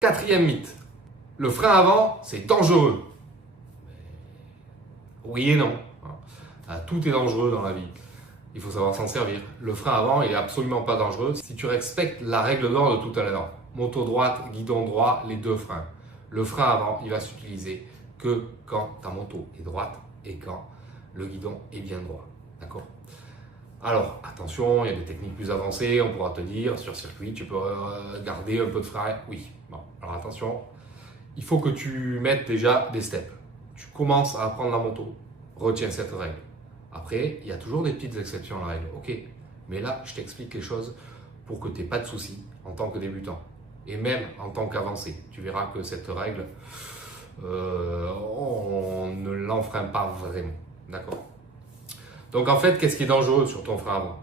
Quatrième mythe, le frein avant, c'est dangereux. Oui et non. Tout est dangereux dans la vie. Il faut savoir s'en servir. Le frein avant, il n'est absolument pas dangereux si tu respectes la règle d'or de tout à l'heure. Moto droite, guidon droit, les deux freins. Le frein avant, il va s'utiliser que quand ta moto est droite et quand le guidon est bien droit. D'accord ? Alors, attention, il y a des techniques plus avancées. On pourra te dire, sur circuit, tu peux garder un peu de frein. Oui. Bon, alors attention, il faut que tu mettes déjà des steps. Tu commences à apprendre la moto. Retiens cette règle. Après, il y a toujours des petites exceptions à la règle. Ok, mais là, je t'explique les choses pour que tu n'aies pas de soucis en tant que débutant. Et même en tant qu'avancé. Tu verras que cette règle, on ne l'enfreint pas vraiment. D'accord ? Donc en fait, qu'est-ce qui est dangereux sur ton frein avant?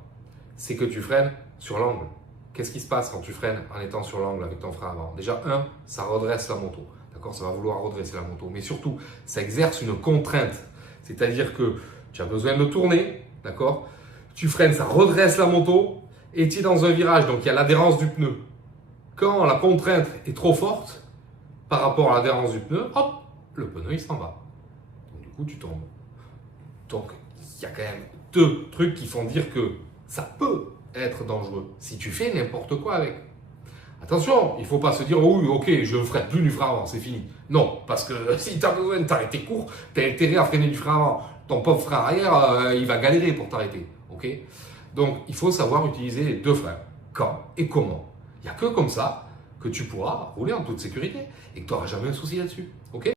C'est que tu freines sur l'angle. Qu'est-ce qui se passe quand tu freines en étant sur l'angle avec ton frein avant? Déjà, ça redresse la moto. D'accord? Ça va vouloir redresser la moto. Mais surtout, ça exerce une contrainte. C'est-à-dire que tu as besoin de tourner. D'accord? Tu freines, ça redresse la moto et tu es dans un virage. Donc il y a l'adhérence du pneu. Quand la contrainte est trop forte par rapport à l'adhérence du pneu, hop, le pneu il s'en va. Donc du coup, tu tombes. Donc, il y a quand même deux trucs qui font dire que ça peut être dangereux si tu fais n'importe quoi avec. Attention, il ne faut pas se dire oh oui, ok, je ne ferai plus du frein avant, c'est fini. Non, parce que si tu as besoin de t'arrêter court, tu as intérêt à freiner du frein avant. Ton pauvre frein arrière, il va galérer pour t'arrêter. Ok? Donc, il faut savoir utiliser les deux freins. Quand et comment. Il n'y a que comme ça que tu pourras rouler en toute sécurité et que tu n'auras jamais un souci là-dessus. Ok?